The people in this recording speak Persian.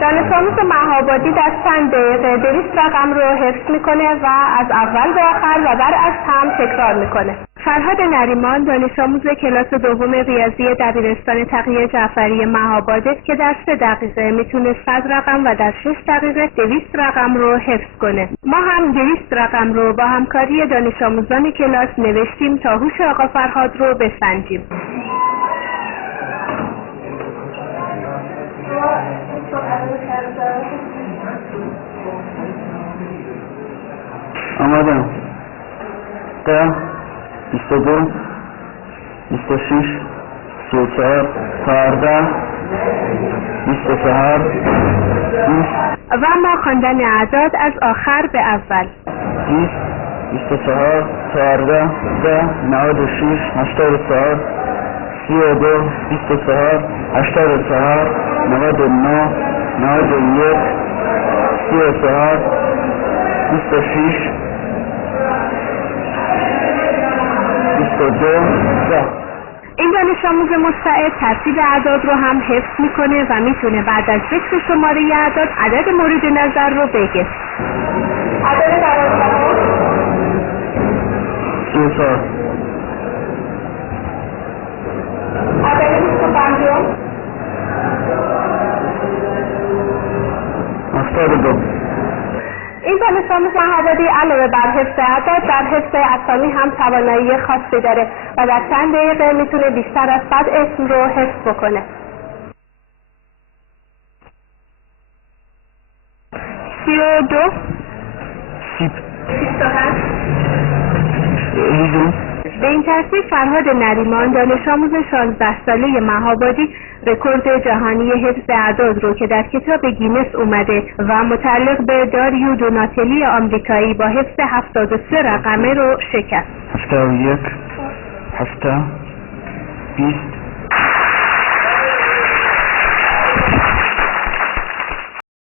دانش آموز مهابادی در چند دقیقه 200 رقم رو حفظ میکنه و از اول به آخر و بعد از هم تکرار میکنه. فرهاد نریمان دانش آموز کلاس دوم ریاضی دبیرستان تقی جعفری مهاباده که در 3 دقیقه میتونه 100 رقم و در 6 دقیقه 200 رقم رو حفظ کنه. ما هم 200 رقم رو با همکاری دانش آموزان کلاس نوشتیم تا هوش آقا فرهاد رو بسنجیم. آمادم. 10 22 26 34 14 24 20 و ما خواندن اعداد از آخر به اول. 20 24 14 10 96 84 32 24 84 99 91 34 26 22 این دانش آموز مستعد ترتیب اعداد رو هم حفظ میکنه و میتونه بعد از ذکر شماره اعداد عدد مورد نظر رو بگه. عدد 34 عدد 82 این دانش آموز مهابادی علاوه بر حفظ اعداد در حفظ اسامی هم توانایی خاصی داره و در چند دقیقه میتونه بیشتر از 100 اسم رو حفظ بکنه. 32 سیب 28 هیزم. به این ترتیب فرهاد نریمان دانش آموز 16 ساله مهابادی رکورد جهانی حفظ اعداد رو که در کتاب گینس اومده و متعلق به داریو دوناتلی آمریکایی با حفظ 73 رقمه رو شکست. 71 7 20